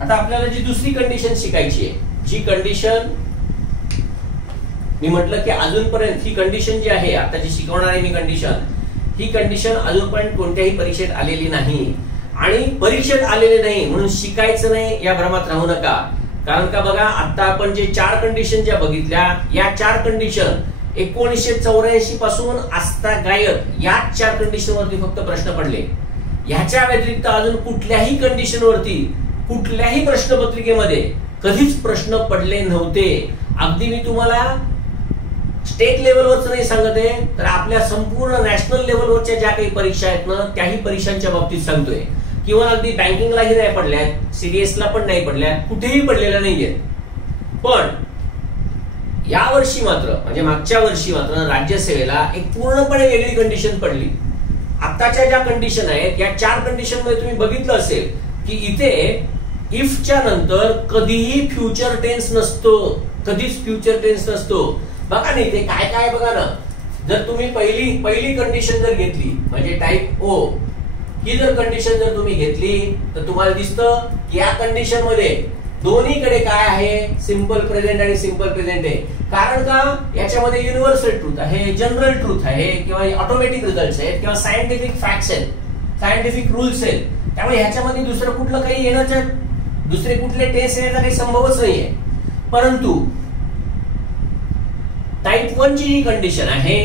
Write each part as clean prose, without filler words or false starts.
आता आपल्याला जी दुसरी कंडिशन शिकायची आहे, जी कंडिशन मी म्हटलं की अजूनपर्यंत ही कंडिशन जी आहे, आता जी शिकवणार आहे मी कंडिशन, ही कंडिशन अजूनपर्यंत कोणत्याही परीक्षेत आलेली नाही. आणि परीक्षेत आलेले नाही म्हणून शिकायचं नाही या भ्रमात राहू नका. कारण का बघा, आता आपण जे 4 कंडिशन ज्या बघितल्या, या 4 कंडिशन 1984 पासून आस्था गायब या 4 कंडिशन वरती फक्त प्रश्न पडले. ह्याच्या व्यतिरिक्त अजून कुठल्याही कंडिशन वरती कुठल्याही प्रश्नपत्रिकेमध्ये कधीच प्रश्न पडले नव्हते. अगदी मी तुम्हाला स्टेट लेवलवरच नाही सांगत आहे, तर आपल्या संपूर्ण नॅशनल लेवलवरच्या ज्या काही परीक्षा आहेत ना, त्याही परीक्षांच्या बाबतीत सांगतोय. किंवा अगदी बँकिंगलाही नाही पडल्यात, सीडीएसला पण नाही पडल्यात, कुठेही पडलेल्या नाहीयेत. पण या वर्षी मात्र म्हणजे मागच्या वर्षी मात्र राज्यसेवेला एक पूर्णपणे वेगळी कंडिशन पडली. आताच्या ज्या कंडिशन आहेत, या 4 कंडिशन मध्ये तुम्ही बघितलं असेल की इथे इफच्या नंतर कधीही फ्युचर टेन्स नसतो, कधीच फ्युचर टेन्स नसतो. बघा नाही ते काय काय बघा ना, जर तुम्ही पहिली कंडिशन जर घेतली म्हणजे टाइप ओ, ही जर कंडिशन जर तुम्ही घेतली तर तुम्हाला दिसतं की या कंडिशन मध्ये दोन्हीकडे काय आहे, सिंपल प्रेझेंट आणि सिंपल प्रेझेंट आहे. कारण का, याच्यामध्ये युनिव्हर्सल ट्रूथ आहे, जनरल ट्रूथ आहे, किंवा ऑटोमॅटिक रिझल्ट्स आहेत, किंवा सायंटिफिक फॅक्ट्स आहेत, सायंटिफिक रूल्स आहेत. त्यामुळे ह्याच्यामध्ये दुसरं कुठलं काही येण्याचं, दुसरे कुठले टेस्ट येण्याचा काही संभवच नाहीये. परंतु टाइप 1 ची जी कंडिशन आहे,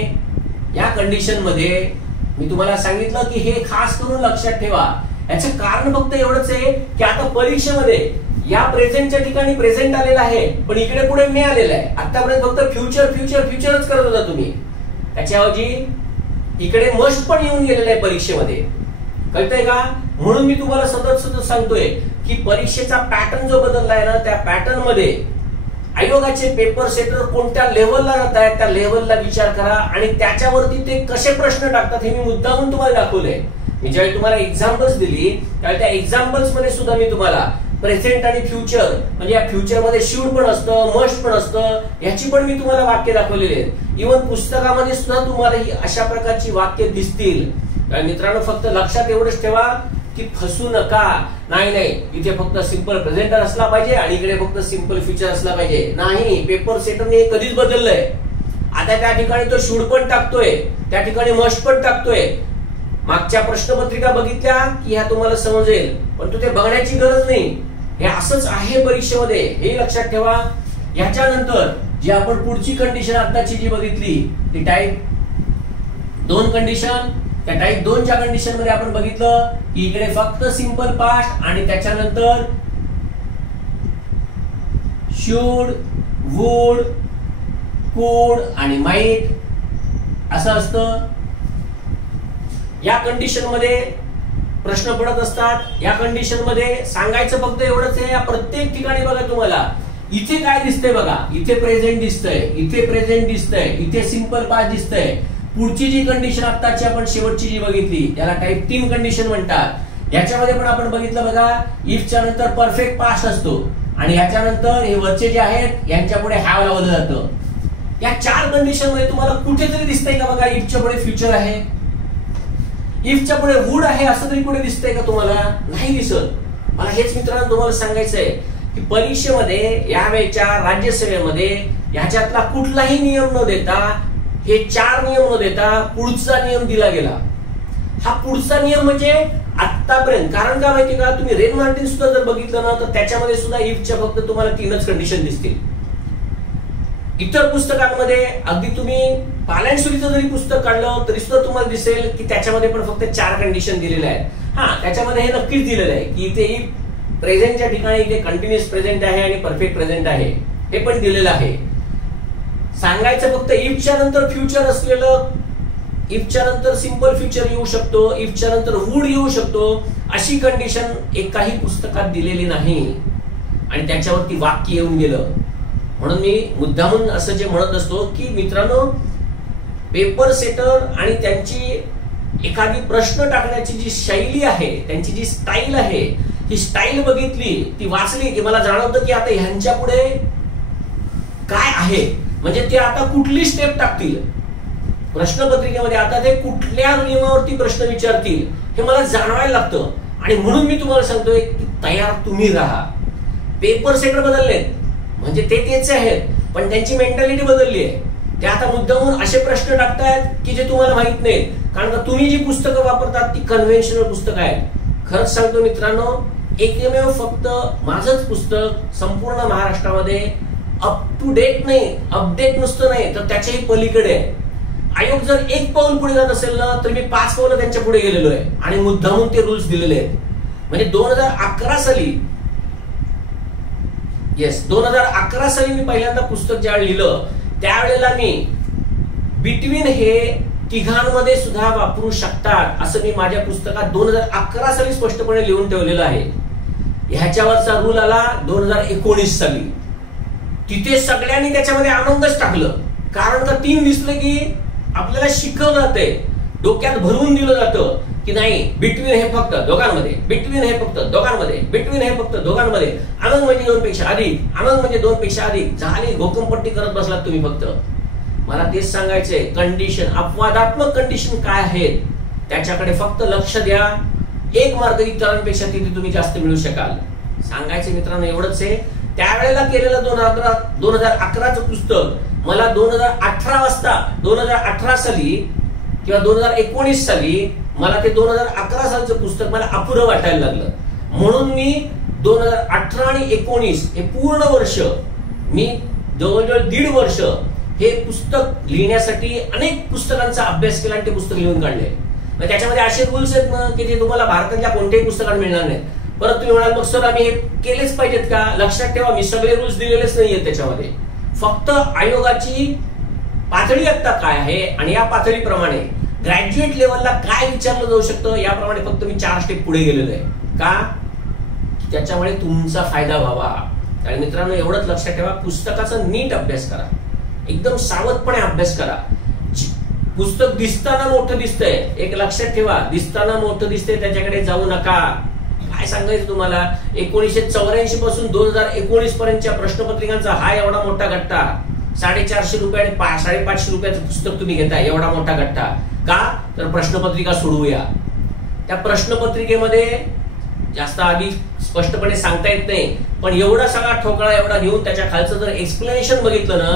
या कंडिशन मध्ये मी तुम्हाला सांगितलं की हे खास करून लक्षात ठेवा. याचं कारण फक्त एवढंच आहे की आता परीक्षेमध्ये या प्रेझेंटच्या ठिकाणी प्रेझेंट आलेला आहे, पण इकडे पुढे मे आलेला आहे. आतापर्यंत फक्त फ्युचर फ्युचर फ्युचरच करत होता तुम्ही. त्याच्याऐवजी इकडे मस्ट पण येऊन गेलेलं आहे परीक्षेमध्ये. कळतंय का? म्हणून मी तुम्हाला सतत सांगतोय की परीक्षेचा पॅटर्न जो बदललाय ना, त्या पॅटर्न मध्ये आयोगाचे पेपर सेटर कोणत्या लेव्हलला जात आहेत त्या लेव्हलला विचार करा आणि त्याच्यावरती ते कसे प्रश्न टाकतात हे मी मुद्दामून तुम्हाला दाखवलंय. मी ज्यावेळी तुम्हाला एक्झाम्पल्स दिली त्यावेळी त्या एक्झाम्पल्स मध्ये सुद्धा मी तुम्हाला प्रेझेंट आणि फ्युचर, म्हणजे या फ्युचर मध्ये शूड पण असतं, मस्ट पण असतं, याची पण मी तुम्हाला वाक्य दाखवलेली आहेत. इव्हन पुस्तकामध्ये सुद्धा तुम्हाला ही अशा प्रकारची वाक्य दिसतील. मित्रांनो, फक्त लक्षात एवढंच ठेवा की फसू नका. नाही इथे फक्त सिंपल प्रेझेंट असला पाहिजे आणि इकडे फक्त सिंपल फ्युचर असला पाहिजे. नाही, पेपर सेटरने कधीच बदललंय. आता त्या ठिकाणी तो शूड पण टाकतोय, त्या ठिकाणी मस्ट पण टाकतोय. मागच्या प्रश्नपत्रिका बघितल्या की ह्या तुम्हाला समजेल, पण तू ते बघण्याची गरज नाही. हे असंच आहे परीक्षेमध्ये, हे लक्षात ठेवा. याच्यानंतर जी आपण पुढची कंडिशन आताची जी बघितली ती टाइप 2 कंडिशन. त्या टाइप 2 च्या कंडिशन मध्ये आपण बघितलं की इकडे फक्त सिंपल पास्ट आणि त्याच्यानंतर शुड, वुड, कुड आणि माइट असं असतं. या कंडिशन मध्ये प्रश्न पडत असतात. या कंडिशन मध्ये सांगायचं फक्त एवढंच आहे, या प्रत्येक ठिकाणी बघा तुम्हाला इथे काय दिसतंय बघा, इथे प्रेझेंट दिसतंय, इथे प्रेझेंट दिसतंय, इथे सिंपल पास्ट दिसतंय. पुढची जी कंडिशन आताची आपण शेवटची जी बघितली त्याला टाइप 3 कंडिशन म्हणतात. याच्यामध्ये पण आपण बघितलं बघा, इफच्या नंतर परफेक्ट पास्ट असतो आणि याच्यानंतर हे वरचे जे आहेत यांच्या पुढे हॅव लावलं जातं. या 4 कंडिशन मध्ये तुम्हाला कुठेतरी दिसतंय का बघा, इफच्या पुढे फ्युचर आहे, इफच्या पुढे वुड आहे, असं तरी कुठे दिसतंय का तुम्हाला? नाही दिसत. मला हेच मित्रांनो तुम्हाला सांगायचंय की परीक्षेमध्ये यावेळेच्या राज्यसेवेमध्ये ह्याच्यातला कुठलाही नियम न देता, हे 4 नियम न देता पुढचा नियम दिला गेला. हा पुढचा नियम म्हणजे आतापर्यंत, कारण का माहिती का, तुम्ही रेन मार्टिन सुद्धा जर बघितलं ना तर त्याच्यामध्ये सुद्धा इफच्या फक्त तुम्हाला 3च कंडिशन दिसतील. इतर पुस्तकांमध्ये अगदी तुम्ही पालनसुरीचं जरी पुस्तक काढलं तरी सुद्धा तुम्हाला दिसेल की त्याच्यामध्ये पण फक्त 4 कंडिशन दिलेल्या आहेत. हा, त्याच्यामध्ये हे नक्कीच दिलेलं आहे की इथे प्रेझेंटच्या ठिकाणी इथे कंटिन्युअस प्रेझेंट आहे आणि परफेक्ट प्रेझेंट आहे, हे पण दिलेलं आहे. सांगायचं फक्त इफच्या नंतर फ्युचर असलेलं, इफच्या नंतर सिंपल फ्युचर येऊ शकतो, इफच्या नंतर वुड येऊ शकतो, अशी कंडिशन एकाही पुस्तकात दिलेली नाही आणि त्याच्यावरती वाक्य येऊन गेलं. म्हणून मी मुद्दामून असं जे म्हणत असतो की मित्रांनो, पेपर सेटर आणि त्यांची एखादी प्रश्न टाकण्याची जी शैली आहे, त्यांची जी स्टाईल आहे, ही स्टाईल बघितली, ती वाचली की मला जाणवतं की आता ह्यांच्या पुढे काय आहे, म्हणजे ते आता कुठली स्टेप टाकतील प्रश्नपत्रिकेमध्ये, आता ते कुठल्या नियमावरती प्रश्न विचारतील हे मला जाणवायला लागतं. आणि म्हणून मी तुम्हाला सांगतोय की तयार तुम्ही राहा. पेपर सेट बदलले, म्हणजे ते तेच आहेत, पण त्यांची मेंटॅलिटी बदलली आहे. ते आता मुद्दामून असे प्रश्न टाकतायत की जे तुम्हाला माहित नाहीत, कारण का तुम्ही जी पुस्तकं वापरतात ती कन्व्हेन्शनल पुस्तकं आहेत. खरंच सांगतो मित्रांनो, एकमेव फक्त माझंच पुस्तक संपूर्ण महाराष्ट्रामध्ये अप टू डेट नाही, अपडेट नुसतं नाही तर त्याच्याही पलीकडे आहे. आयोग जर एक पाऊल पुढे जात असेल ना, तर मी 5 पावलं त्यांच्या पुढे गेलेलो आहे आणि मुद्दामून ते रूल्स दिलेले आहेत. म्हणजे 2011 साली 2011 साली मी पहिल्यांदा पुस्तक ज्यावेळी लिहिलं, त्यावेळेला मी बिटवीन हे तिघांमध्ये सुद्धा वापरू शकतात असं मी माझ्या पुस्तकात 2011 साली स्पष्टपणे लिहून ठेवलेलं आहे. ह्याच्यावरचा रूल आला 2019 साली. तिथे सगळ्यांनी त्याच्यामध्ये आनंदच टाकलं, कारण का 3 दिसलं की आपल्याला शिकवलं जाते, डोक्यात भरवून दिलं जातं की नाही, बिटवीन हे फक्त दोघांमध्ये, बिटवीन हे फक्त दोघांमध्ये, बिटवीन हे फक्त दोघांमध्ये, अनंग म्हणजे 2 पेक्षा अधिक, अनंग म्हणजे 2 पेक्षा अधिक. झाली घोकमपट्टी करत बसलात तुम्ही फक्त. मला तेच सांगायचंय, कंडिशन, अपवादात्मक कंडिशन काय आहेत त्याच्याकडे फक्त लक्ष द्या. 1 मार्क इतरांपेक्षा तिथे तुम्ही जास्त मिळू शकाल. सांगायचं मित्रांनो एवढंच आहे. त्यावेळेला केलेलं 2011चं पुस्तक मला 2018 साली किंवा 2019 साली मला ते 2011 सालचं पुस्तक मला अपुरं वाटायला लागलं. म्हणून मी 2018 आणि 19 हे पूर्ण वर्ष, मी जवळजवळ 1.5 वर्ष हे पुस्तक लिहिण्यासाठी अनेक पुस्तकांचा अभ्यास केला आणि ते पुस्तक लिहून काढले. त्याच्यामध्ये असे रूल्स आहेत ना की ते तुम्हाला भारतातल्या कोणत्याही पुस्तकात मिळणार नाही. परत तुम्ही म्हणाल मग सर आम्ही हे केलेच पाहिजेत का? लक्षात ठेवा, मी सगळे रूल्स दिलेलेच नाहीये त्याच्यामध्ये. फक्त आयोगाची पातळी आता काय आहे आणि या पातळीप्रमाणे ग्रॅज्युएट लेवलला काय विचारलं जाऊ शकतं याप्रमाणे फक्त मी 4 स्टेप पुढे गेलेलो आहे. का? त्याच्यामुळे तुमचा फायदा व्हावा. आणि मित्रांनो एवढंच लक्षात ठेवा, पुस्तकाचा नीट अभ्यास करा, एकदम सावधपणे अभ्यास करा. पुस्तक दिसताना मोठं दिसतंय, एक लक्षात ठेवा, दिसताना मोठं दिसतंय त्याच्याकडे जाऊ नका. काय सांगायचं तुम्हाला, 1984 पासून 2019 पर्यंतच्या प्रश्नपत्रिकांचा हा एवढा मोठा गट्टा, 450 रुपये आणि 550 रुपयाचं पुस्तक तुम्ही घेताय, एवढा मोठा गट्टा. का? तर प्रश्नपत्रिका सोडवूया. त्या प्रश्नपत्रिकेमध्ये जास्त आधी स्पष्टपणे सांगता येत नाही, पण एवढा सगळा ठोकळा एवढा घेऊन त्याच्या खालचं जर एक्सप्लेनेशन बघितलं ना,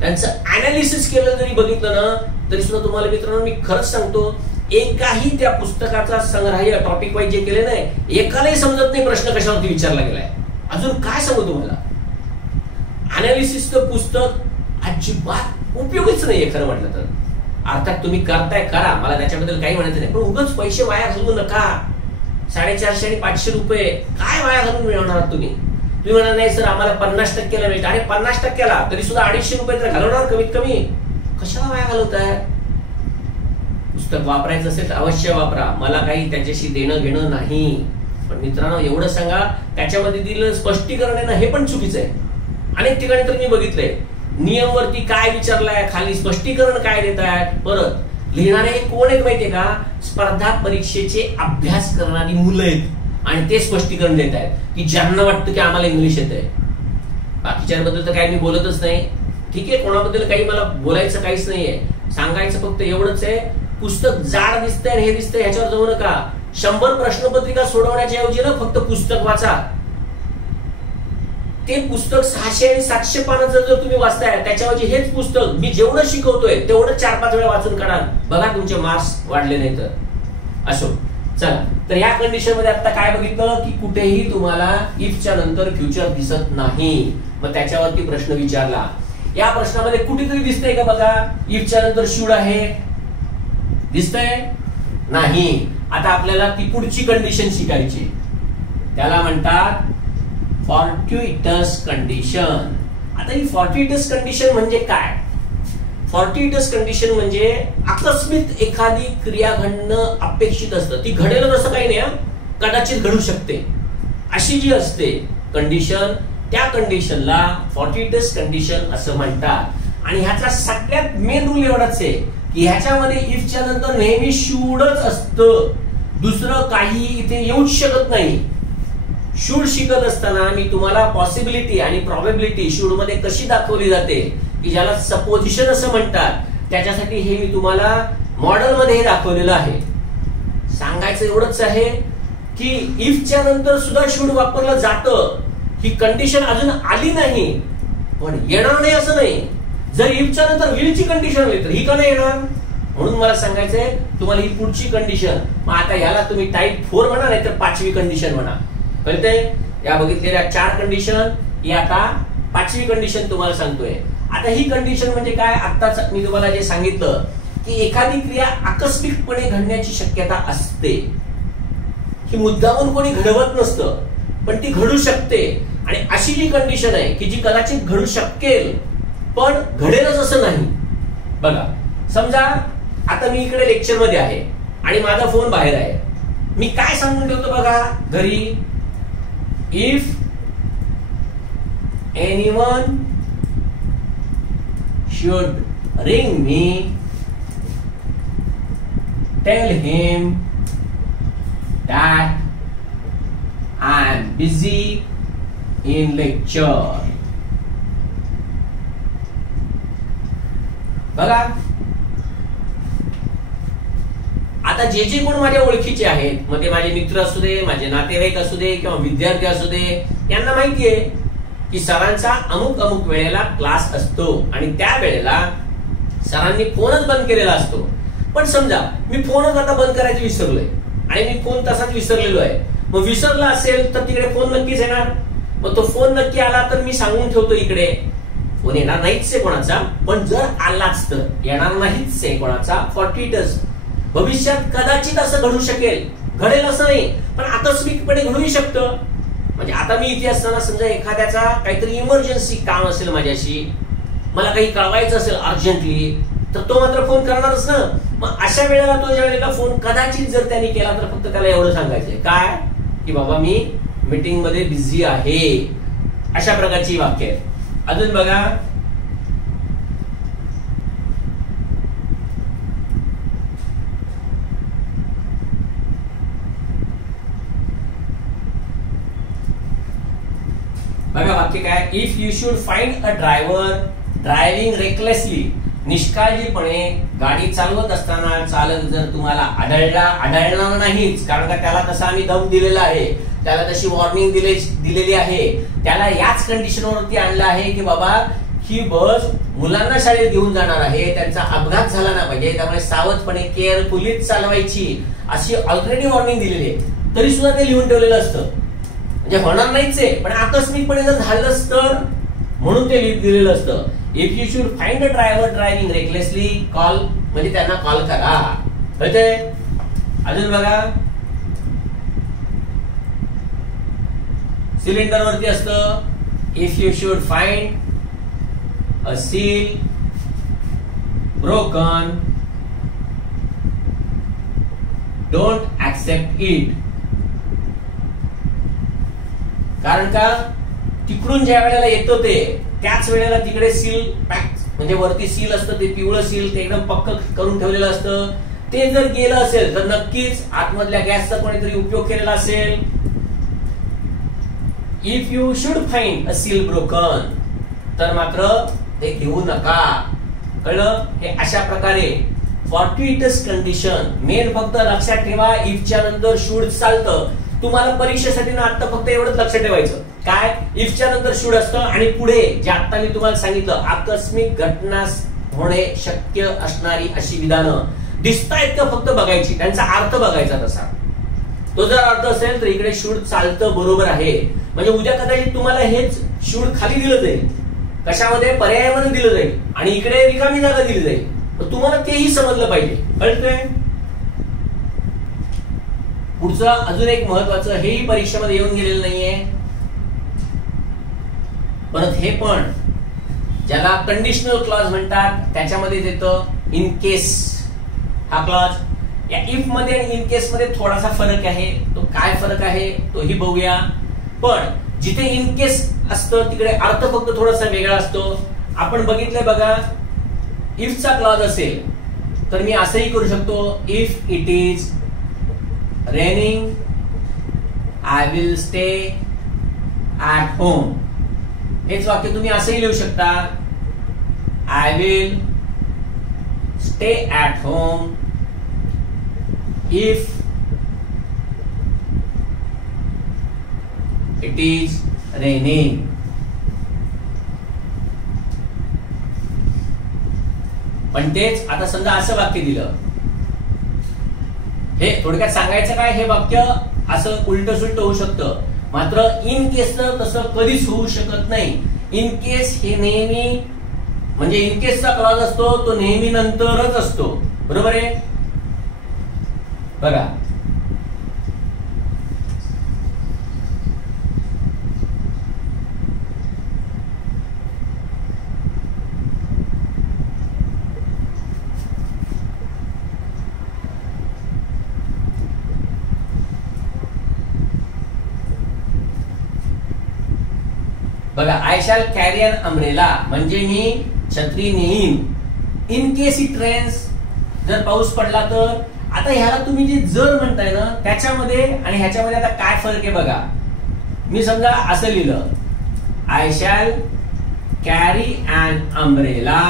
त्यांचं अनालिसिस केलं जरी बघितलं ना, तरी सुद्धा तुम्हाला मित्रांनो मी खरंच सांगतो, एकाही त्या पुस्तकाचा संग्रह टॉपिक वाईज जे केले नाही, एकालाही समजत नाही प्रश्न कशावरती विचारला गेलाय. अजून काय सांगू तुम्हाला, अनालिसिसचं पुस्तक अजिबात उपयोगीच नाहीये खरं म्हटलं तर. अर्थात तुम्ही करताय करा, मला त्याच्याबद्दल काही म्हणायचं नाही, पण उगाच पैसे वाया घालवू नका. 450 आणि 500 रुपये काय वाया घालून मिळवणार तुम्ही? तुम्ही म्हणा नाही सर आम्हाला 50% मिळत. अरे 50% तरी सुद्धा 250 रुपये तर घालवणार कमीत कमी. कशाला वाया घालवताय? पुस्तक वापरायचं असेल तर अवश्य वापरा, मला काही त्याच्याशी देणं घेणं नाही. पण मित्रांनो एवढं सांगा, त्याच्यामध्ये दिलेलं स्पष्टीकरण आहे ना, हे पण चुकीचं आहे. अनेक ठिकाणी तर मी बघितलंय, नियम वरती काय विचारलाय, खाली स्पष्टीकरण काय देत आहेत. परत लिहिणारे हे कोण आहेत माहितीये का? स्पर्धा परीक्षेचे अभ्यास करणारी मुलं आहेत आणि ते स्पष्टीकरण देत आहेत की ज्यांना वाटतं की आम्हाला इंग्लिश येत आहे. बाकीच्यांबद्दल तर काही मी बोलतच नाही. ठीक आहे, कोणाबद्दल काही मला बोलायचं काहीच नाहीये. सांगायचं फक्त एवढंच आहे, पुस्तक जाड दिसतंय आणि हे दिसतंय ह्याच्यावर जाऊ नका. 100 प्रश्नपत्रिका सोडवण्याच्या ऐवजी ना फक्त पुस्तक वाचा. ते पुस्तक 600 आणि 700 पानाचं जर तुम्ही वाचताय, त्याच्याऐवजी हेच पुस्तक मी जेवढं शिकवतोय तेवढं 4-5 वेळा वाचून काढा, बघा तुमचे मार्क्स वाढले नाही तर. असो चला, तर या कंडिशन मध्ये आता काय बघितलं की कुठेही तुम्हाला इफच्या नंतर फ्युचर दिसत नाही. मग त्याच्यावरती प्रश्न विचारला. या प्रश्नामध्ये कुठेतरी दिसतंय का बघा, इफच्या नंतर शुड आहे, दिसतंय नाही. आता आपल्याला ती पुढची कंडिशन शिकायची, त्याला म्हणतात फॉर्ट्युइटस कंडिशन. आता ही फॉर्ट्युइटस कंडिशन म्हणजे काय? फॉर्ट्युइटस कंडिशन म्हणजे आकस्मिक एखादी क्रिया घडणं अपेक्षित असतं, ती घडेल असं काही नाही, कदाचित घडू शकते अशी जी असते कंडिशन, त्या कंडिशनला फॉर्ट्युइटस कंडिशन असं म्हणतात. आणि ह्याचा सगळ्यात मेन रूल एवढाच आहे की ह्याच्यामध्ये इफच्या नंतर नेहमी शूडच असतं, दुसरं काही इथे येऊच शकत नाही. शूड शिकत असताना मी तुम्हाला पॉसिबिलिटी आणि प्रॉबेबिलिटी शूड मध्ये कशी दाखवली जाते, की ज्याला सपोजिशन असं म्हणतात, त्याच्यासाठी हे मी तुम्हाला मॉडेल मध्ये दाखवलेलं आहे. सांगायचं एवढंच आहे की इफच्या नंतर सुद्धा शूड वापरलं जातं ही कंडिशन अजून आली नाही पण येणार नाही असं नाही. जर इफच्या नंतर विलची कंडिशन आली तर ही का नाही येणार. म्हणून मला सांगायचंय तुम्हाला ही पुढची कंडिशन. मग आता याला तुम्ही टाईप 4 म्हणा नाही तर 5वी कंडिशन म्हणा. कळतंय. या बघितलेल्या 4 कंडिशन, ही आता 5वी कंडिशन तुम्हाला सांगतोय. आता ही कंडिशन म्हणजे काय, आत्ताच मी तुम्हाला जे सांगितलं की एखादी क्रिया आकस्मिकपणे घडण्याची शक्यता असते. ही मुद्दामून कोणी घडवत नसतं पण ती घडू शकते. आणि अशी जी कंडिशन आहे की जी कदाचित घडू शकेल पण घडेलच असं नाही. बघा समजा आता मी इकडे लेक्चर मध्ये आहे आणि माझा फोन बाहेर आहे. मी काय सांगून ठेवतो बघा घरी, if anyone should ring me tell him that I am busy in lecture. बघा आता जे जे कोण माझ्या ओळखीचे आहेत, मग ते माझे मित्र असू दे, माझे नातेवाईक असू दे किंवा विद्यार्थी असू दे, यांना माहिती आहे की सरांचा अमुक अमुक वेळेला क्लास असतो आणि त्या वेळेला सरांनी फोनच बंद केलेला असतो. पण समजा मी फोनच आता बंद करायचं विसरलोय आणि मी फोन तसाच विसरलेलो आहे. मग विसरला असेल तर तिकडे फोन नक्कीच येणार. मग तो फोन नक्की आला तर मी सांगून ठेवतो इकडे फोन येणार नाहीच आहे कोणाचा. पण जर आलाच तर येणार नाहीच आहे कोणाचा, फॉर्टिटस. भविष्यात कदाचित असं घडू शकेल, घडेल असं नाही पण आकस्मिकपणे घडूही शकतं. म्हणजे आता मी इथे असताना समजा एखाद्याचा काहीतरी इमर्जन्सी काम असेल माझ्याशी, मला काही कळवायचं असेल अर्जंटली, तर तो मात्र फोन करणारच ना. मग अशा वेळेला तो ज्या वेळेला फोन कदाचित जर त्यांनी केला तर फक्त त्याला एवढं सांगायचंय काय की बाबा मी मीटिंग मध्ये बिझी आहे. अशा प्रकारची वाक्य आहेत. अजून बघा वाक्य काय, if you should find a driver driving recklessly, निष्काळजीपणे गाडी चालवत असताना चालक जर तुम्हाला आढळणार नाहीच, कारण का त्याला तसा आम्ही दम दिलेला आहे, त्याला तशी वॉर्निंग दिलेली आहे, त्याला याच कंडिशनवरती आणलं आहे की बाबा ही बस मुलांना शाळेत घेऊन जाणार आहे, त्यांचा अपघात झाला ना पाहिजे, त्यामुळे सावधपणे केअरफुलीच चालवायची अशी ऑलरेडी वॉर्निंग दिलेली आहे. तरी सुद्धा ते लिहून ठेवलेलं असतं. म्हणजे होणार नाहीच आहे पण आकस्मिकपणे जर झालंच तर म्हणून ते दिलेलं असतं. If you should find a driver driving recklessly, call म्हणजे त्यांना कॉल करा. कळतंय. अजून बघा सिलेंडर वरती असतं, if you should find a seal broken don't accept it. कारण का तिकडून ज्या वेळेला येतो ते त्याच वेळेला तिकडे सील पॅक म्हणजे वरती सील असतं, ते पिवळं सील, ते एकदम पक्क करून ठेवलेलं असतं. ते जर गेलं असेल तर नक्कीच आतमधल्या गॅसचा कोणीतरी उपयोग केलेला असेल. If you should find a seal broken, तर मात्र ते घेऊ नका. कळलं. हे अशा प्रकारे फॉर्ट्युइटस कंडिशन. मेन फक्त लक्षात ठेवा इफच्या नंतर शुड चालतं. तुम्हाला परीक्षेसाठी ना आता फक्त एवढंच लक्षात ठेवायचं काय, इफच्या नंतर शुड असतं आणि पुढे जे आता मी तुम्हाला सांगितलं आकस्मिक घटना होणे शक्य असणारी अशी विधानं दिसतायत का फक्त बघायची, त्यांचा अर्थ बघायचा तसा. तो जर अर्थ असेल तर इकडे शुड चालतं बरोबर आहे. म्हणजे उद्या कदाचित तुम्हाला हेच शुड खाली दिलं जाईल, कशामध्ये पर्यायामध्ये दिलं जाईल आणि इकडे रिकामी जागा दिली जाईल. तुम्हाला तेही समजलं पाहिजे. कळतंय. पुढचं अजून एक महत्वाचं, हेही परीक्षेमध्ये येऊन गेलेलं नाहीये परत हे पण ज्याला कंडिशनल क्लॉज म्हणतात त्याच्यामध्ये येतं इन केस हा क्लॉज. या इफ मध्ये आणि इन केस मध्ये थोडासा फरक आहे. तो काय फरक आहे तोही बघूया. पण जिथे इन केस असतं तिकडे अर्थ फक्त थोडासा वेगळा असतो. आपण बघितलंय बघा, इफचा क्लॉज असेल तर मी असंही करू शकतो, if it is raining I will stay at home. हेच वाक्य तुम्ही असंही लिहू शकता, I will stay at home if it is raining. पण तेच आता समजा असं वाक्य दिलं, हे थोडक्यात सांगायचं काय, हे वाक्य असं उलट सुलट होऊ शकतं, मात्र इन केस तसं कधीच होऊ शकत नाही. इन केस हे नेहमी म्हणजे इन केसचा क्लॉज असतो तो नेहमी नंतरच असतो, बरोबर आहे. बघा बघा, I shall carry an umbrella म्हणजे मी छत्री नेईन. इन केस इट रेन्स, जर पाऊस पडला तर. आता ह्याला तुम्ही जे जर म्हणताय ना त्याच्यामध्ये आणि ह्याच्यामध्ये आता काय फरक आहे बघा. मी समजा असं लिहिलं, I shall carry an umbrella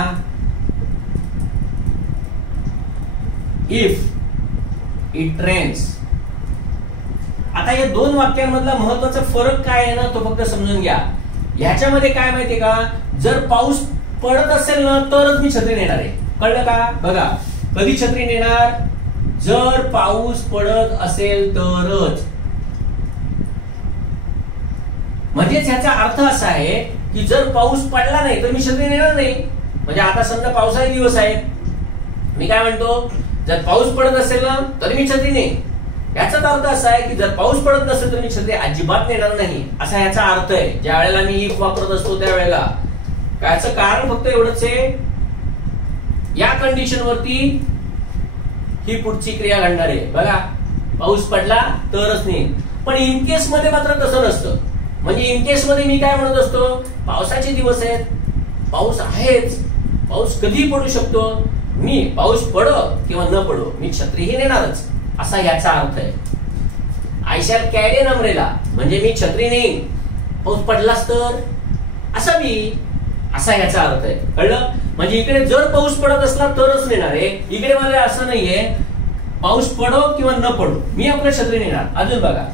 if it rains. आता या दोन वाक्यांमधला महत्वाचा फरक काय आहे ना तो फक्त समजून घ्या. ह्याच्यामध्ये काय माहितीये का, जर पाऊस पडत असेल ना तरच मी छत्री नेणार आहे, कळलं का. बघा कधी छत्री नेणार, जर पाऊस पडत असेल तरच. म्हणजेच ह्याचा अर्थ असा आहे की जर पाऊस पडला नाही तर मी छत्री नेणार नाही. म्हणजे आता समजा पावसाळे दिवस आहेत, मी काय म्हणतो, जर पाऊस पडत असेल ना तर मी छत्री नेईन. याचाच अर्थ असा आहे की जर पाऊस पडत नसेल तर मी छत्री अजिबात नेणार नाही, असा याचा अर्थ आहे. ज्या वेळेला मी इफ वापरत असतो त्यावेळेला. याचं कारण फक्त एवढंच आहे, या कंडिशन वरती ही पुढची क्रिया घडणार आहे. बघा पाऊस पडला तरच नेईन. पण इन केस मध्ये मात्र तसं नसतं. म्हणजे इन केस मध्ये मी काय म्हणत असतो, पावसाचे दिवस आहेत, पाऊस आहेच, पाऊस कधी पडू शकतो, मी पाऊस पडो किंवा न पडो मी छत्रीही नेणारच, असा याचा अर्थ आहे. I shall carry an umbrella म्हणजे मी छत्री नेईन, पाऊस पडलाच तर असा मी, असा याचा अर्थ आहे, कळलं. म्हणजे इकडे जर पाऊस पडत असला तरच नेणार आहे, इकडे मला असं नाहीये पाऊस पडो किंवा न पडो मी आपल्या छत्री नेणार. अजून बघा,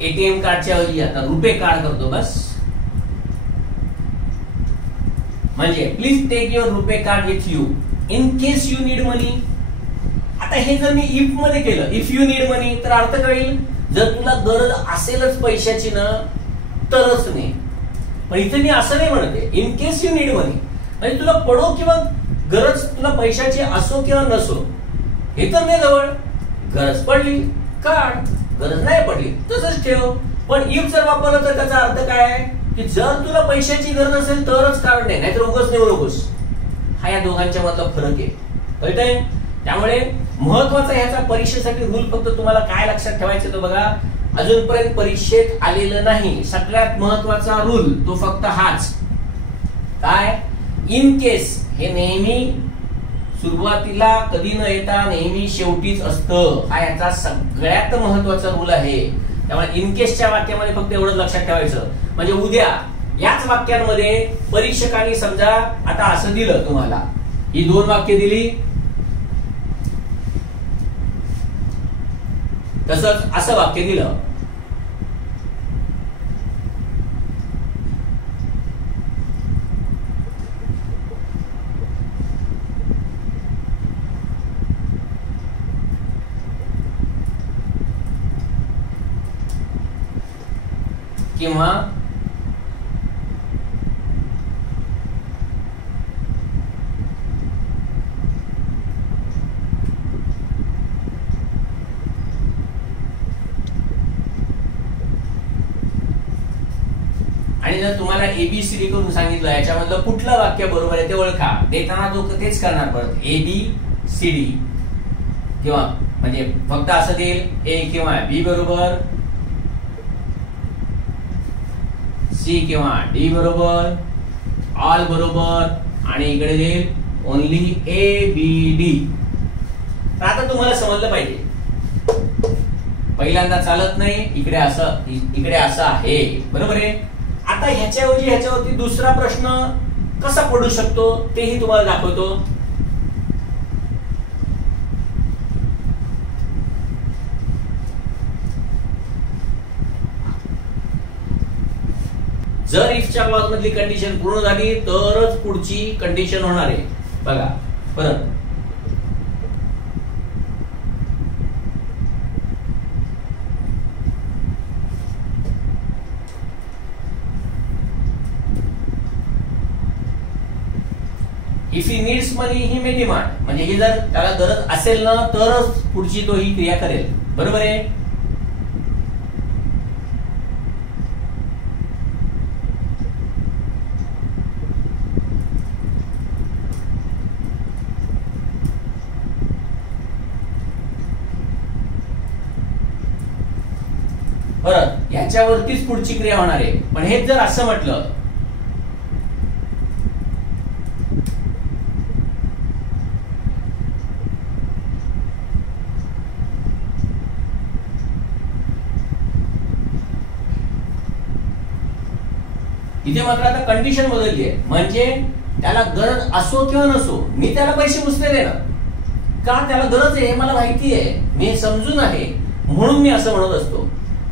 एटीएम कार्डच्या ऐवजी आता रुपे कार्ड करतो बस. म्हणजे please take your RuPay card with you in case you need money. आता हे जर मी इफ मध्ये केलं, इफ यू नीड मनी, तर अर्थ काय होईल, जर तुला गरज असेलच पैशाची ना तरच नाही. पण इथे मी असं नाही म्हणते इन केस यू नीड मनी, म्हणजे तुला पडो किंवा गरज तुला पैशाची असो किंवा नसो, हे तर नाही जवळ, गरज पडली काढ, गरज नाही पडली तसंच ठेव. पण इफ जर वापरलं तर त्याचा अर्थ काय आहे की जर तुला पैशाची गरज असेल तरच काढ, नाहीतर उगाच नेऊ नकोस. हा या दोघांच्या मधला फरक आहे, कळतंय. त्यामुळे महत्वाचा ह्याचा परीक्षेसाठी रूल फक्त तुम्हाला काय लक्षात ठेवायचं तो बघा, अजूनपर्यंत परीक्षेत आलेलं नाही सगळ्यात महत्वाचा रूल तो फक्त हाच, काय, इन केस हे नेहमी सुरुवातीला कधी न येता नेहमी शेवटीच असतं. हा याचा सगळ्यात महत्वाचा रूल आहे. त्यामुळे इन केसच्या वाक्यामध्ये फक्त एवढं लक्षात ठेवायचं. म्हणजे उद्या याच वाक्यांमध्ये परीक्षकांनी समजा आता असं दिलं, तुम्हाला ही दोन वाक्य दिली, तसंच असं वाक्य दिलं, किंवा आणि जर तुम्हाला एबीसीडी करून सांगितलं याच्यामधलं कुठलं वाक्य बरोबर आहे ते ओळखा, देताना तो तेच करणार परत एबीसीडी, किंवा म्हणजे फक्त असं देईल ए किंवा बी बरोबर, सी किंवा डी बरोबर, ऑल बरोबर, आणि इकडे देईल ओनली ए बी डी. आता तुम्हाला समजलं पाहिजे, पहिल्यांदा चालत नाही, इकडे असं आहे, बरोबर आहे. आता ह्याच्याऐवजी ह्याच्यावरती दुसरा प्रश्न कसा पडू शकतो तेही तुम्हाला दाखवतो. जर इफच्या क्लॉज मधली कंडिशन पूर्ण झाली तरच पुढची कंडिशन होणार आहे. बघा परत, if he needs money he may demand, म्हणजे हे जर त्याला गरज असेल ना तरच पुढची तो ही क्रिया करेल, बरोबर आहे. परत ह्याच्यावरतीच पुढची क्रिया होणार आहे. पण हेच जर असं म्हटलं, इथे मात्र आता कंडिशन बदलली आहे, म्हणजे त्याला गरज असो किंवा नसो मी त्याला पैसे पुसले देणार, का त्याला गरज आहे हे मला माहिती आहे, मी समजून आहे, म्हणून मी असं म्हणत असतो.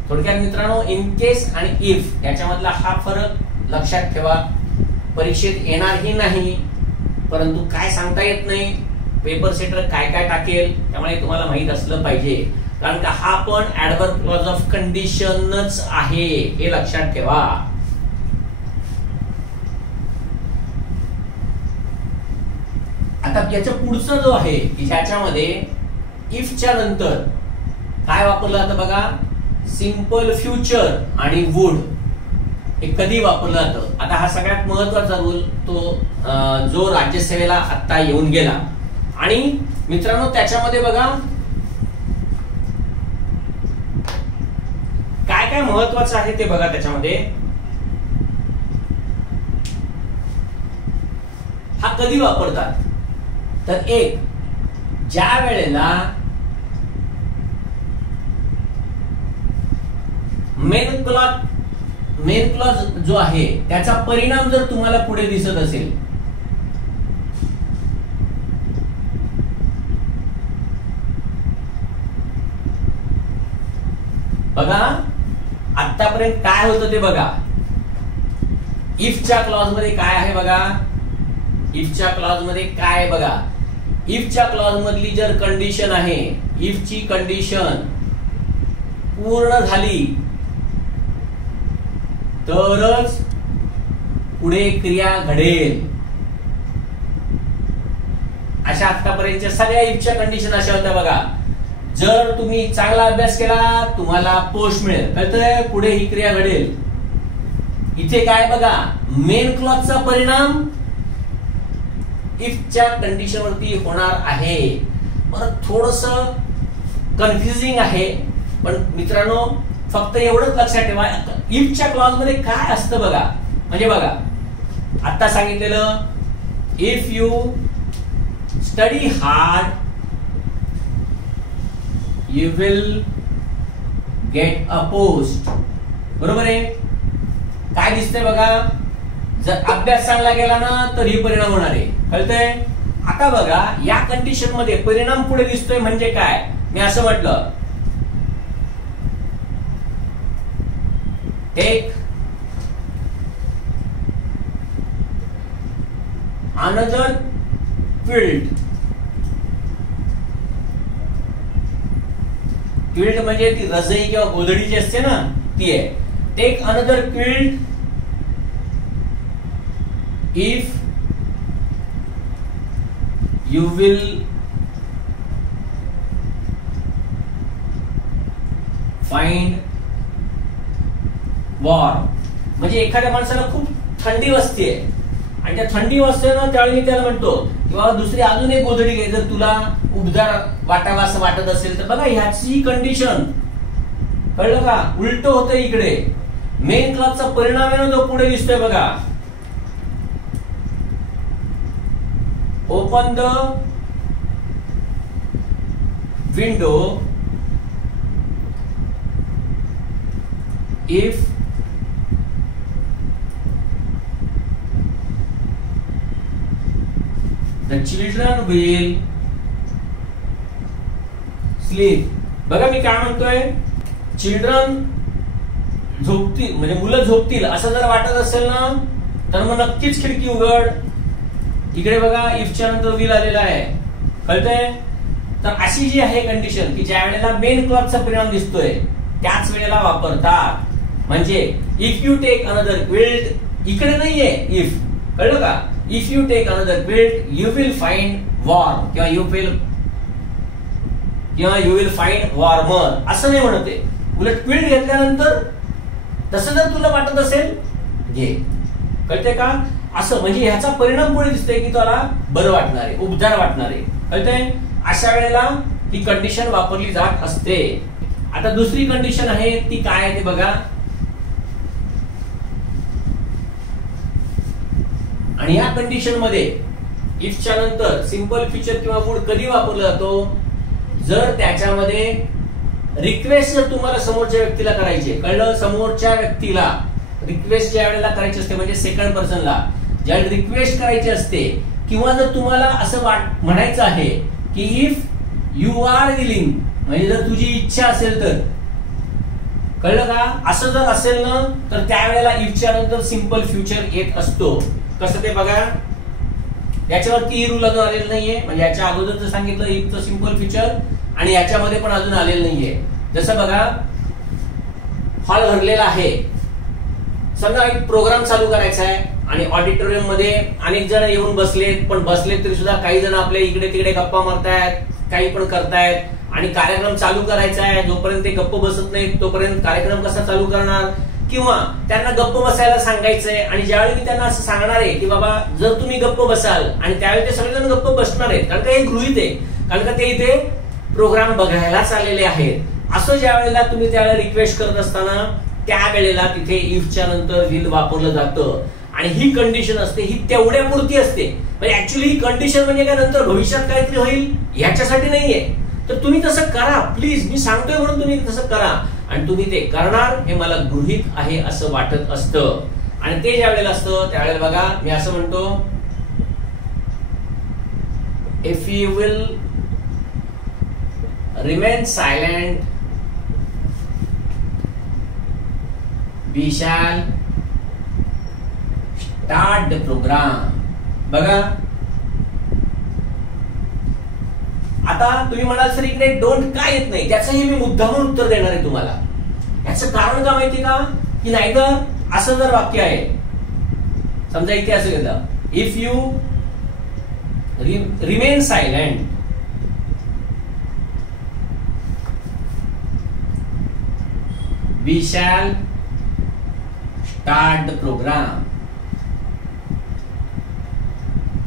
थोडक्यात मित्रांनो, इन केस आणि इफ याच्यामधला हा फरक लक्षात ठेवा. परीक्षेत येणारही नाही, परंतु काय सांगता येत नाही, पेपर सेटर काय काय टाकेल, त्यामुळे तुम्हाला माहित असलं पाहिजे. कारण का हा पण ऍडव्हर्ब क्लॉज ऑफ कंडिशनच आहे, हे लक्षात ठेवा. आता याच्या पुढचा जो आहे की ज्याच्यामध्ये इफच्या नंतर काय वापरलं जातं बघा, सिंपल फ्युचर आणि वुड, हे कधी वापरलं जातं. आता हा सगळ्यात महत्वाचा रूल तो जो राज्यसेवेला आता येऊन गेला. आणि मित्रांनो त्याच्यामध्ये बघा काय काय महत्वाचं आहे ते बघा. त्याच्यामध्ये हा कधी वापरतात तर एक, ज्या वेळेला मेन क्लॉज जो आहे त्याचा परिणाम जर तुम्हाला पुढे दिसत असेल, बघा आतापर्यंत काय होतं ते बघा. इफच्या क्लॉज मध्ये काय आहे बघा, इफच्या क्लॉज मध्ये काय बघा, इफच्या क्लॉज मधली जर कंडिशन आहे, इफची कंडिशन पूर्ण झाली तरच पुढे क्रिया घडेल. अशा आतापर्यंतच्या सगळ्या इफच्या कंडिशन अशा होत्या बघा. जर तुम्ही चांगला अभ्यास केला तुम्हाला पोस्ट मिळेल, कळतंय, पुढे ही क्रिया घडेल. इथे काय बघा, मेन क्लॉजचा परिणाम इफच्या कंडिशन वरती होणार आहे. परत थोडस कन्फ्युजिंग आहे, पण मित्रांनो फक्त एवढंच लक्षात ठेवा, इफच्या क्लॉज मध्ये काय असतं बघा. म्हणजे बघा आता सांगितलेलं, if you study hard you will get a post, बरोबर आहे. काय दिसतंय बघा, जर अभ्यास चांगला गेला ना तर ही परिणाम होणार आहे, कळतंय. आता बघा या कंडिशन मध्ये परिणाम पुढे दिसतोय म्हणजे काय, मी असं म्हटलं, टेक अनदर क्विल्ट. क्विल्ट म्हणजे ती रजई किंवा गोधडी जी असते ना ती आहे. Take another quilt if you will find warm. म्हणजे एखाद्या माणसाला खूप थंडी वाजते आणि त्या थंडी वाजते ना त्यावेळी त्याला म्हणतो किंवा दुसरी अजून एक गोधडी घे जर तुला उबदार वाटावा असं वाटत असेल तर. बघा ह्याची कंडिशन कळलं का, उलट होतं इकडे. मेन क्लॉजचा परिणाम आहे ना तो पुढे दिसतोय बघा. Open the window if the children will sleep. बघा मी काय म्हणतोय, चिल्ड्रन झोपतील म्हणजे मुलं झोपतील असं जर वाटत असेल ना तर मग नक्कीच खिडकी उघड. इकडे बघा इफच्या नंतर विल आलेला आहे, कळतंय. तर अशी जी आहे कंडिशन की ज्या वेळेला मेन क्लॉजचा परिणाम दिसतोय त्याच वेळेला वापरतात. म्हणजे if you take another quilt, इकडे नाहीये इफ, कळलं का. If you take another quilt you will find warm किंवा यू विल फाइंड वॉर्मर असं नाही म्हणते. उलट क्विल्ट घेतल्यानंतर तसं जर तुला वाटत असेल घे, कळते का. असं म्हणजे ह्याचा परिणाम पुढे दिसतोय की तुला बरं वाटणार आहे, उबदार वाटणार आहे, कळतंय. अशा वेळेला ही कंडिशन वापरली जात असते. आता दुसरी कंडिशन आहे ती काय आहे ते बघा. आणि या कंडिशन मध्ये इफच्या नंतर सिंपल फ्युचर किंवा वुड कधी वापरला जातो, जर त्याच्यामध्ये रिक्वेस्ट जर तुम्हाला समोरच्या व्यक्तीला करायची, कळलं. समोरच्या व्यक्तीला रिक्वेस्ट ज्या वेळेला करायची असते म्हणजे सेकंड पर्सनला ज्या रिक्वेस्ट करायची असते, किंवा जर तुम्हाला असं म्हणायचं आहे की इफ यू आर विलिंग म्हणजे जर तुझी इच्छा असेल तर, कळलं का. असं जर असेल ना तर त्यावेळेला इफच्या नंतर सिंपल फ्युचर येत असतो. कसं ते बघा, याच्यावरती रूल अजून आलेलं नाहीये. म्हणजे याच्या अगोदरच सांगितलं इफचं सिंपल फ्युचर आणि याच्यामध्ये पण अजून आलेलं नाहीये. जसं बघा हॉल भरलेला आहे, समजा एक प्रोग्राम चालू करायचा आहे आणि ऑडिटोरियम मध्ये अनेक जण येऊन बसलेत, पण बसलेत तरी सुद्धा काही जण आपल्या इकडे तिकडे गप्पा मारतायत, काही पण करतायत आणि कार्यक्रम चालू करायचा आहे. जोपर्यंत ते गप्प बसत नाहीत तोपर्यंत कार्यक्रम कसा चालू करणार, किंवा त्यांना गप्प बसायला सांगायचंय. आणि ज्यावेळी मी त्यांना असं सांगणार आहे की बाबा जर तुम्ही गप्प बसाल, आणि त्यावेळी ते सगळेजण गप्प बसणार आहेत कारण का हे गृहीत आहे, कारण का ते इथे प्रोग्राम बघायलाच आलेले आहेत. असं ज्या वेळेला तुम्ही त्याला रिक्वेस्ट करत असताना त्यावेळेला तिथे इफच्या नंतर विल वापरलं जातं. आणि ही कंडिशन असते ही तेवढ्या पुरती असते. म्हणजे ऍक्च्युअली ही कंडिशन म्हणजे काय नंतर भविष्यात काहीतरी होईल याच्यासाठी नाहीये. तर तुम्ही तसं करा प्लीज, मी सांगतोय म्हणून तुम्ही तसं करा, आणि तुम्ही ते करणार हे मला गृहीत आहे असं वाटत असतं. आणि ते ज्या वेळेला असतं त्यावेळेला बघा मी असं म्हणतो, if you will remain silent we shall start the programme. बघा आता तुम्ही म्हणाल सर इकडे डोंट का येत नाही, त्याचंही मी मुद्दामून उत्तर देणार आहे तुम्हाला. याचं कारण का माहिती का, की नाहीतर असं जर वाक्य आहे, समजा इथे असं घेतलं, if you remain silent we shall start the programme.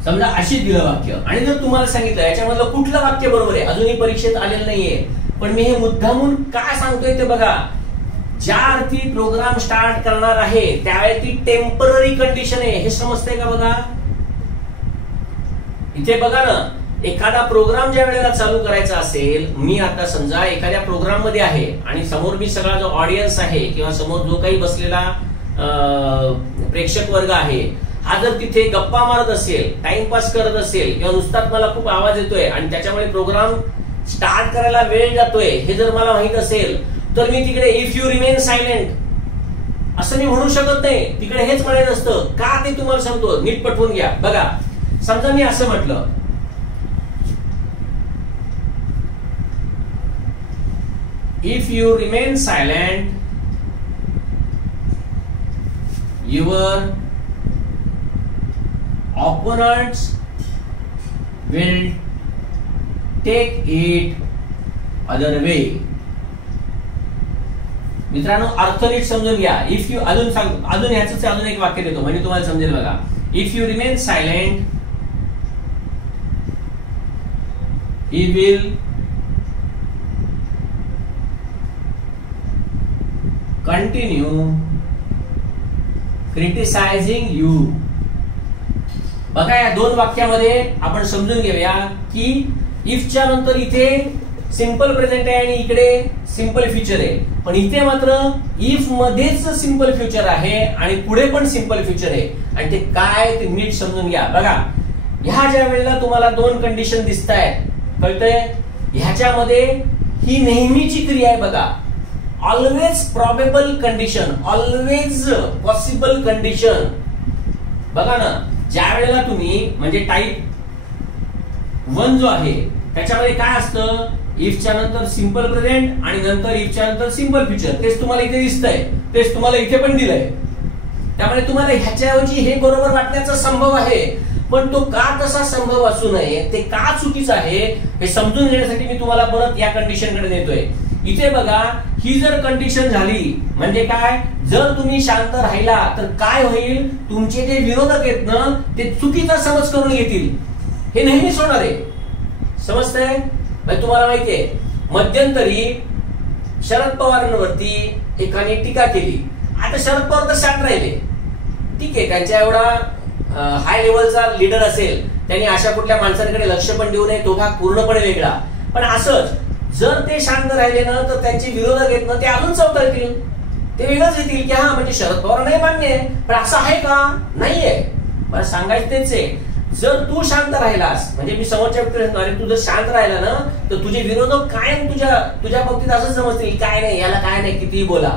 समजा अशी दिलं वाक्य, आणि जर तुम्हाला सांगितलं याच्यामधलं कुठलं वाक्य बरोबर आहे अजूनही परीक्षेत आलेलं नाहीये, पण मी हे मुद्दामून काय सांगतोय ते बघा. ज्या अर्थी प्रोग्राम स्टार्ट करणार आहे त्यावेळी ती टेम्पररी कंडिशन आहे हे समजतंय का. बघा इथे बघा ना, एखादा प्रोग्राम ज्या वेळेला चालू करायचा असेल, मी आता समजा एखाद्या प्रोग्राम मध्ये आहे आणि समोर मी सगळा जो ऑडियन्स आहे किंवा समोर जो काही बसलेला प्रेक्षक वर्ग आहे, हा जर तिथे गप्पा मारत असेल, टाइमपास करत असेल, किंवा नुसताच मला खूप आवाज येतोय आणि त्याच्यामुळे प्रोग्राम स्टार्ट करायला वेळ जातोय हे जर मला माहित असेल, तर मी तिकडे इफ यू रिमेन सायलेंट असं मी म्हणू शकत नाही. तिकडे हेच म्हणायचं असतं. का ते तुम्हाला सांगतो, नीट पटवून घ्या. बघा समजा मी असं म्हटलं, if you remain silent your opponents will take it other way. मित्रांनो अर्थ नीट समजून घ्या. इफ यू अजून ह्याच अजून एक वाक्य देतो म्हणजे तुम्हाला समजेल. बघा if you remain silent he will continue criticising you. बघा या दोन वाक्यामध्ये आपण समजून घेऊया की इफच्या नंतर इथे सिंपल प्रेझेंट आहे आणि इकडे सिंपल फ्युचर आहे, पण इथे मात्र इफ मध्येच सिंपल फ्युचर आहे आणि पुढे पण सिंपल फ्युचर आहे. आणि ते काय ते नीट समजून घ्या. बघा ह्या ज्या वेळेला तुम्हाला दोन कंडिशन दिसत आहेत, कळतंय, ह्याच्यामध्ये ही नेहमीची क्रिया आहे. बघा always probable condition, always possible condition. बघा ना, ज्या वेळेला तुम्ही म्हणजे टाईप 1 जो आहे त्याच्यामध्ये काय असतं, इफच्या नंतर सिंपल प्रेझेंट आणि नंतर इफच्या नंतर सिंपल फ्युचर. तेच तुम्हाला इथे दिसतंय, तेच तुम्हाला इथे पण दिलंय. त्यामुळे तुम्हाला ह्याच्याऐवजी हे बरोबर वाटण्याचा संभव आहे, पण तो का तसा संभव असू नये, ते का चुकीचं आहे हे समजून घेण्यासाठी मी तुम्हाला परत या कंडिशनकडे नेतोय. इथे बघा, ही जर कंडिशन झाली म्हणजे काय, जर तुम्ही शांत राहिला तर काय होईल, तुमचे जे विरोधक आहेत ना ते चुकीचा समज करून घेतील. हे नेहमीच होणार आहे, समजतंय. तुम्हाला माहितीये मध्यंतरी शरद पवारांवरती एकाने टीका केली. आता शरद पवार तर शांत राहिले, ठीक आहे, त्यांच्या एवढा हाय लेवलचा लीडर असेल, त्यांनी अशा कुठल्या माणसांकडे लक्ष पण देऊ नये, तो भाग पूर्णपणे वेगळा. पण असंच जर ते शांत राहिले ना तर त्यांचे विरोधक आहेत ना ते अजून चौतळतील, ते वेगळंच येतील की हा म्हणजे शरद पवार नाही मान्य आहे. पण असं आहे का, नाहीये. मला सांगायचं तेच आहे, जर तू शांत राहिलास म्हणजे मी समोरच्या व्यक्तीला तू जर शांत राहिला ना तर तुझे विरोधक कायम तुझ्या बाबतीत असं समजतील, काय नाही याला काय नाही कितीही बोला.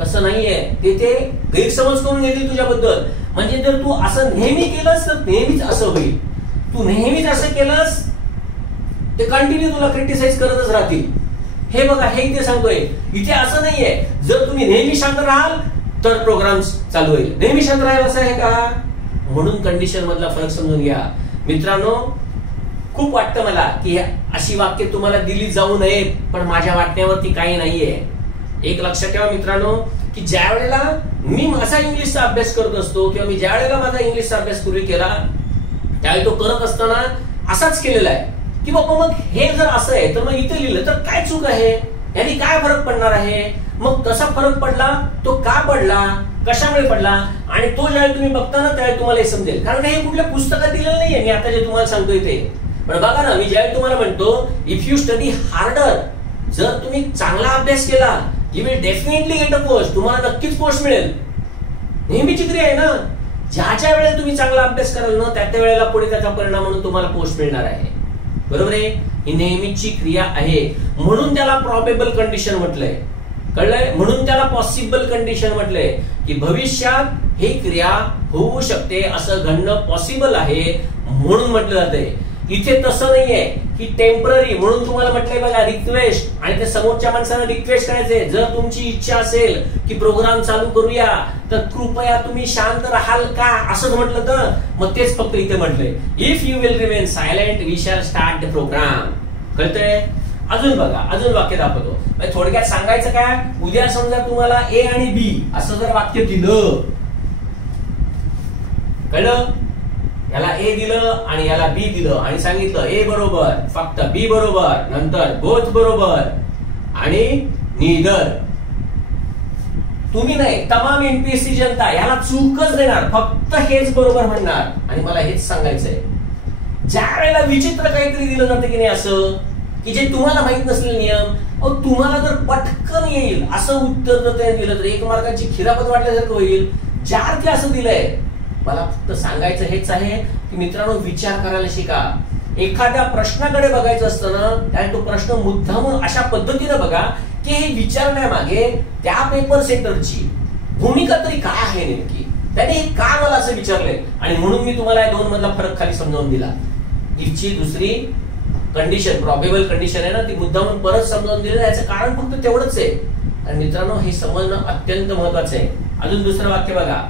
तसं नाहीये, ते गैरसमज करून घेतील तुझ्याबद्दल. म्हणजे जर तू असं नेहमी केलंस तर नेहमीच असं होईल. तू नेहमीच असं केलंस ते कंटिन्यू तुला क्रिटिसाइज करतच राहतील. हे बघा, हे इथे सांगतोय. इथे असं नाहीये जर तुम्ही नेहमी शांत राहाल तर प्रोग्राम चालू होईल, नेहमी शांत राहाल असं आहे का. म्हणून कंडिशन मधला फरक समजून घ्या मित्रांनो. खूप वाटतं मला की अशी वाक्य तुम्हाला दिली जाऊ नयेत, पण माझ्या वाटण्यावरती काही नाहीये. एक लक्षात ठेवा मित्रांनो की ज्या वेळेला मी माझा इंग्लिशचा अभ्यास करत असतो किंवा मी ज्या वेळेला माझा इंग्लिशचा अभ्यास पूर्वी केला त्यावेळी तो करत असताना असाच केलेला आहे की बाबा मग हे जर असं आहे तर मग इथे लिहिलं तर काय चूक आहे, याने काय फरक पडणार आहे. मग कसा फरक पडला, तो का पडला, कशामुळे पडला, आणि तो ज्यावेळी तुम्ही बघता ना त्यावेळी तुम्हाला हे समजेल. कारण हे कुठल्या पुस्तकात दिलेलं नाहीये, मी आता जे तुम्हाला सांगतोय ते. पण बघा ना, मी ज्यावेळी तुम्हाला म्हणतो इफ यू स्टडी हार्डर, जर तुम्ही चांगला अभ्यास केला you will definitely get a post, तुम्हाला नक्कीच पोस्ट मिळेल. नेहमीची क्रिया आहे ना, ज्याच्या वेळेला तुम्ही चांगला अभ्यास कराल ना त्या वेळेला पुढे त्याचा परिणाम म्हणून तुम्हाला पोस्ट मिळणार आहे. बरोबर आहे, ही नेहमीची क्रिया आहे. म्हणून त्याला प्रॉबेबल कंडिशन म्हटलंय, कळलंय. म्हणून त्याला पॉसिबल कंडिशन म्हटलंय की भविष्यात ही क्रिया होऊ शकते, असं घडणं पॉसिबल आहे म्हणून म्हटलं जातंय. इथे तसं नाहीये की टेम्पररी, म्हणून तुम्हाला म्हटलंय बघा रिक्वेस्ट, आणि ते समोरच्या माणसाला रिक्वेस्ट करायचंय. जर तुमची इच्छा असेल की प्रोग्राम चालू करूया तर कृपया तुम्ही शांत राहाल का, असंच म्हटलं तर मग तेच फक्त इथे म्हटलंय. If you will remain silent we shall start the programme. कळतंय. अजून बघा, अजून वाक्य दाखवतो. थोडक्यात सांगायचं काय, उद्या समजा तुम्हाला ए आणि बी असं जर वाक्य दिलं, कळलं, याला ए दिलं आणि याला बी दिलं आणि सांगितलं ए बरोबर, फक्त बी बरोबर, नंतर बोथ बरोबर आणि नीदर. तुम्ही नाही, तमाम एमपीएससी जनता याला चूकच देणार, फक्त हेच बरोबर म्हणणार. आणि मला हेच सांगायचंय, ज्या वेळेला विचित्र काहीतरी दिलं जातं की नाही असं की जे तुम्हाला माहित नसलेले नियम, तुम्हाला जर पटकन येईल असं उत्तर जर त्याने दिलं तर 1 मार्काची खिरापत वाटल्यासारखं होईल. ज्या अर्थी असं दिलंय, मला फक्त सांगायचं हेच आहे की मित्रांनो विचार करायला शिका. एखाद्या प्रश्नाकडे बघायचं असतं ना, आणि तो प्रश्न मुद्दामून अशा पद्धतीने बघा की हे विचारण्यामागे त्या पेपर सेटरची भूमिका तरी काय आहे नेमकी, त्याने हे का मला असं विचारलंय. आणि म्हणून मी तुम्हाला या दोन मधला फरक खाली समजावून दिला. इफची दुसरी कंडिशन प्रॉबेबल कंडिशन आहे ना, ती मुद्दामून परत समजावून दिलं. याचं कारण फक्त तेवढंच आहे. आणि मित्रांनो हे समजणं अत्यंत महत्वाचं आहे. अजून दुसरं वाक्य बघा.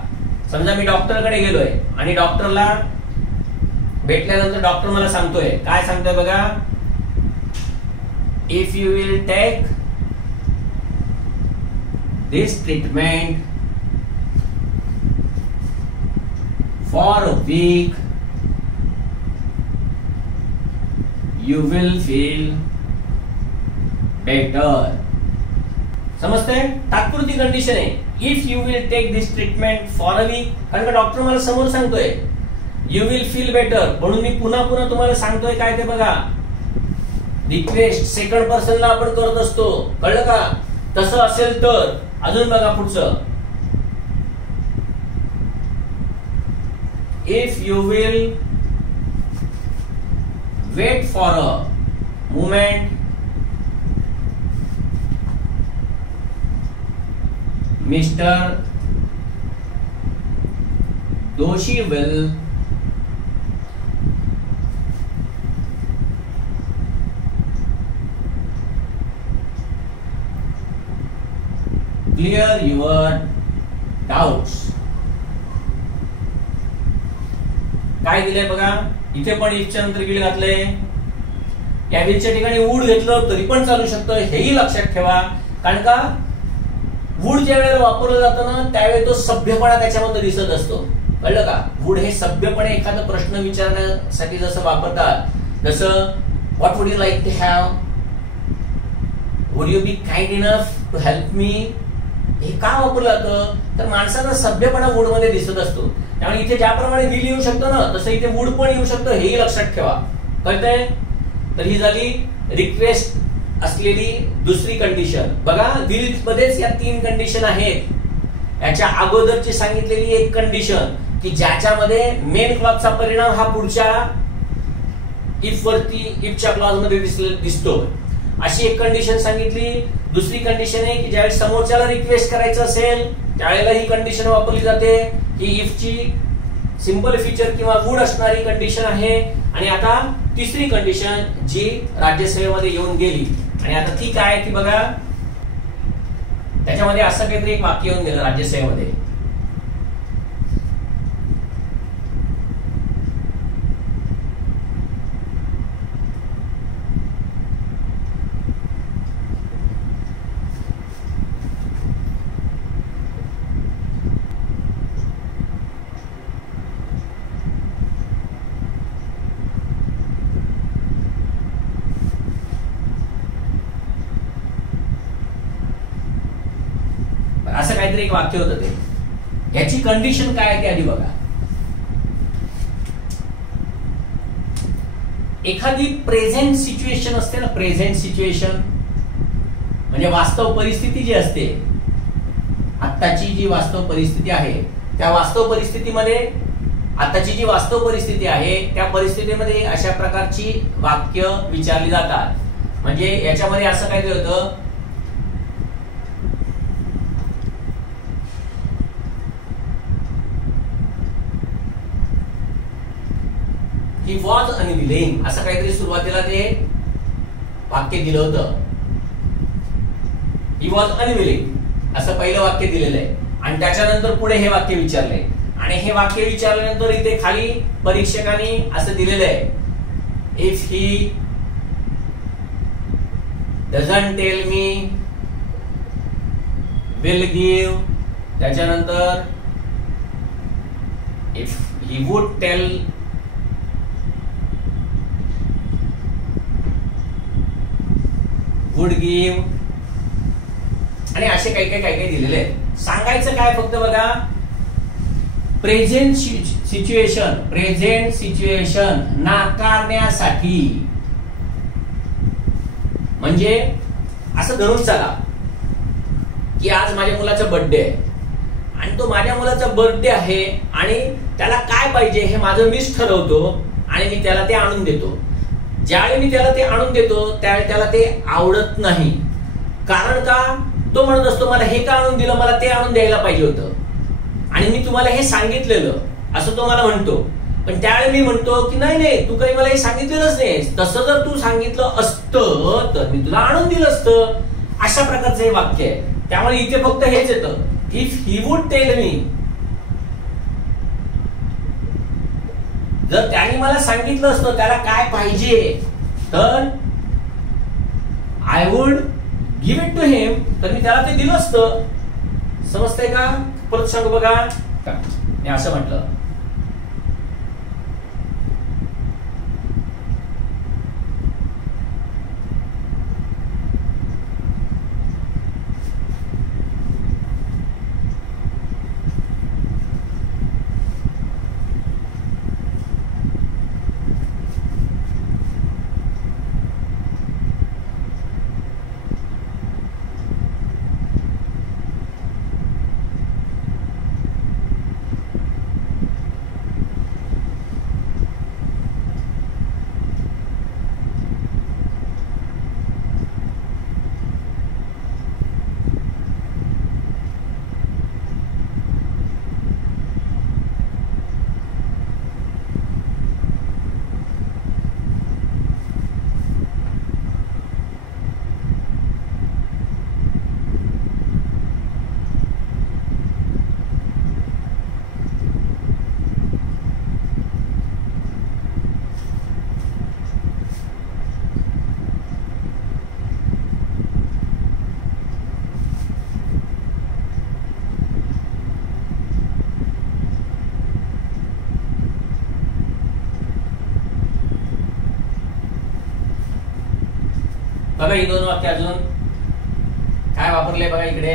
समजा मी डॉक्टरकडे गेलोय आणि डॉक्टरला भेटल्यानंतर डॉक्टर मला सांगतोय, काय सांगतोय बघा, if you will take this treatment for a week you will feel better. समजतंय. तात्पुरती कंडिशन आहे. If you will take this treatment for a week, कारण का डॉक्टर मला समोर सांगतोय यू विल फील बेटर, म्हणून मी पुन्हा पुन्हा तुम्हाला सांगतोय काय ते बघा. रिक्वेस्ट सेकंड पर्सनला आपण करत असतो, कळलं का? तसं असेल तर अजून बघा पुढचं. If you will wait for a moment, mister Doshi will clear your doubts. काय दिलंय बघा, इथे पण इफच्या नंतर विल घातलंय. या विलच्या ठिकाणी वूड घेतलं तरी पण चालू शकतं, हेही लक्षात ठेवा. कारण का वूड ज्या वेळेला वापरलं जातं ना त्यावेळी तो सभ्यपणा त्याच्यामध्ये दिसत असतो, कळलं का? वूड हे सभ्यपणे एखादा प्रश्न विचारण्यासाठी जसं वापरतात, जसं what would you like to have, would you be kind enough to help me, हे का वापरलं जातं? तर माणसाचा सभ्यपणा वूड मध्ये दिसत असतो. त्यामुळे इथे ज्याप्रमाणे विल येऊ शकतो ना तसं इथे वूड पण येऊ शकतं, हेही लक्षात ठेवा. कळतंय? तर ही झाली रिक्वेस्ट असलेली दुसरी कंडिशन. बघा विल मध्येच या 3 कंडिशन आहेत. याच्या अगोदरची सांगितलेली एक कंडिशन की ज्याच्यामध्ये मेन क्लॉजचा परिणाम हा पुढच्या इफ वरती इफच्या क्लॉज मध्ये दिसतो, अशी एक कंडिशन सांगितली. दुसरी कंडिशन आहे की ज्यावेळेस समोरच्याला रिक्वेस्ट करायचं असेल त्यावेळेला ही कंडिशन वापरली जाते, ही इफची सिंपल फीचर किंवा वूड असणारी कंडिशन आहे. आणि आता तिसरी कंडिशन जी राज्यसेवेमध्ये येऊन गेली, आणि आता ती काय की बघा, त्याच्यामध्ये असं काहीतरी एक वाक्य येऊन गेलं राज्यसेवेमध्ये. असं काहीतरी एक वाक्य होतं ते. याची कंडिशन काय आहे ते आधी बघा. एखादी प्रेझेंट सिच्युएशन असते ना, प्रेझेंट सिच्युएशन म्हणजे वास्तव परिस्थिती जी असते, आत्ताची जी वास्तव परिस्थिती आहे त्या वास्तव परिस्थितीमध्ये, आताची जी वास्तव परिस्थिती आहे त्या परिस्थितीमध्ये अशा प्रकारची वाक्य विचारली जातात. म्हणजे याच्यामध्ये असं काहीतरी होतं, ही वॉज अनविलिंग, असं काहीतरी सुरुवातीला ते वाक्य दिलं होतं. ही वॉज अनविलिंग असं पहिलं वाक्य दिलेलं आहे, आणि त्याच्यानंतर पुढे हे वाक्य विचारलंय. आणि हे वाक्य विचारल्यानंतर इथे खाली परीक्षकांनी असं दिलेलं आहे, if he doesn't tell me will give, त्याच्यानंतर if he would tell would give, आणि असे काही काही दिलेले आहेत. सांगायचं काय फक्त बघा, प्रेझेंट सिच्युएशन नाकारण्यासाठी, म्हणजे असं धरून चला की आज माझ्या मुलाचा बर्थडे आहे आणि तो माझ्या मुलाचा बर्थडे आहे आणि त्याला काय पाहिजे हे माझं मीच ठरवतो आणि मी त्याला ते आणून देतो. ज्यावेळी मी त्याला ते आणून देतो त्यावेळी त्याला ते आवडत नाही. कारण का? तो म्हणत असतो मला हे का आणून दिलं, मला ते आणून द्यायला पाहिजे होतं आणि मी तुम्हाला हे सांगितलेलं, असं तो मला म्हणतो. पण त्यावेळी मी म्हणतो की नाही नाही, तू काही मला हे सांगितलेलंच नाही, तसं जर तू सांगितलं असतं तर मी तुला आणून दिलं असतं. अशा प्रकारचं हे वाक्य आहे. त्यामुळे इथे फक्त हेच येतं, if he would tell me, जर त्याने मला सांगितलं असतं त्याला काय पाहिजे तर I would give it to him, तर मी त्याला ते दिलं असतं. समजतंय का? परत सांगू बघा, मी असं म्हटलं, बघा ही दोन वाक्य अजून काय वापरले बघा इकडे.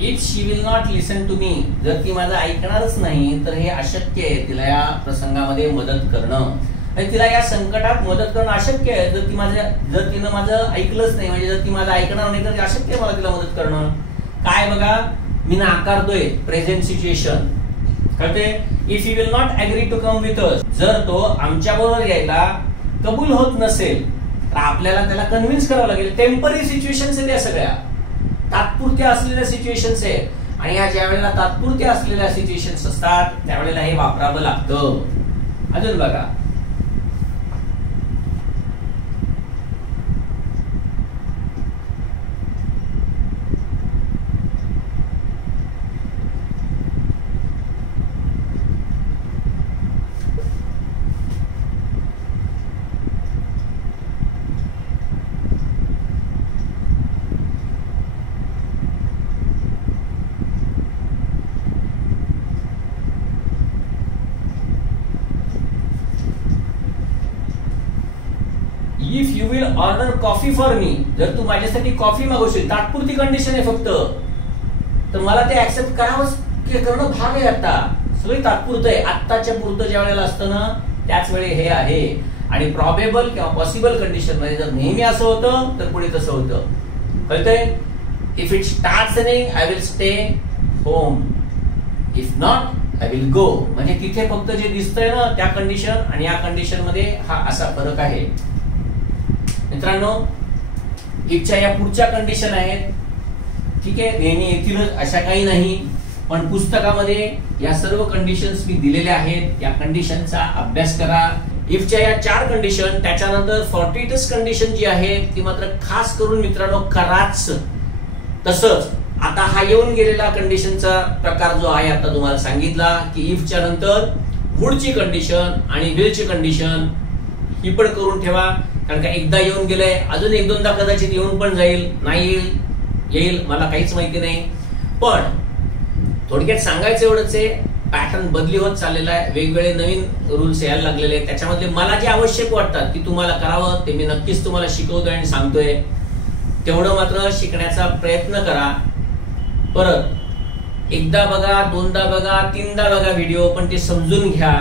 If she will not listen to me, जर ती माझं ऐकणारच नाही तर हे अशक्य आहे तिला या प्रसंगामध्ये मदत करणं, आणि तिला या संकटात मदत करणं अशक्य आहे. जर तिनं माझं ऐकलंच नाही, म्हणजे जर ती माझं ऐकणार नाही तर ते अशक्य आहे मला तिला मदत करणं. काय बघा मी नाकारतोय, प्रेझेंट सिच्युएशन कळते. If he will not agree to come with us, जर तो आमच्या बरोबर यायला कबूल होत नसेल तर आपल्याला त्याला कन्व्हिन्स करावं लागेल. टेम्पररी सिच्युएशन्स आहेत या सगळ्या, तात्पुरत्या असलेल्या सिच्युएशन्स आहेत, आणि या ज्या वेळेला तात्पुरत्या असलेल्या सिच्युएशन्स असतात त्यावेळेला हे वापरावं लागतं. अजून बघा if you will order coffee for me, जर तू माझ्यासाठी कॉफी मागवशील, तात्पुरती कंडिशन आहे फक्त, तर मला ते ऍक्सेप्ट करणं भाग आहे. आता सगळी तात्पुरतं आहे, आत्ताच्या पुरतं ज्या वेळेला असतं ना त्याच वेळी हे आहे. आणि प्रॉबेबल किंवा पॉसिबल कंडिशन मध्ये जर नेहमी असं होतं तर पुढे तसं होतं. कळतंय. If it starts raining I will stay home, if not I will go. म्हणजे तिथे फक्त जे दिसतंय ना त्या कंडिशन आणि या कंडिशन मध्ये हा असा फरक आहे. मित्रांनो इफच्या या पुढच्या कंडिशन आहेत, ठीक आहे, नेहमी येतीलच अशा काही नाही, पण पुस्तकामध्ये या सर्व कंडिशन्स मी दिलेल्या आहेत. या कंडिशनचा अभ्यास करा. इफच्या या 4 कंडिशन, त्याच्यानंतर फॉर्टिटस कंडिशन जी आहे ती मात्र खास करून मित्रांनो कराच. तसंच आता हा येऊन गेलेला कंडिशनचा प्रकार जो आहे आता तुम्हाला सांगितला की इफच्या नंतर वुडची कंडिशन आणि विलची कंडिशन ही पण करून ठेवा. कारण का एकदा येऊन गेलंय, अजून 1-2दा कदाचित येऊन पण जाईल, नाही येईल मला काहीच माहिती नाही. पण थोडक्यात सांगायचं एवढंच आहे, पॅटर्न बदली होत चाललेला आहे, वेगवेगळे नवीन रूल्स यायला लागलेले आहेत. त्याच्यामध्ये मला जे आवश्यक वाटतात की तुम्हाला करावं ते मी नक्कीच तुम्हाला शिकवतोय आणि सांगतोय. तेवढं मात्र शिकण्याचा प्रयत्न करा. परत एकदा बघा, 2दा बघा, 3दा बघा व्हिडिओ, पण ते समजून घ्या.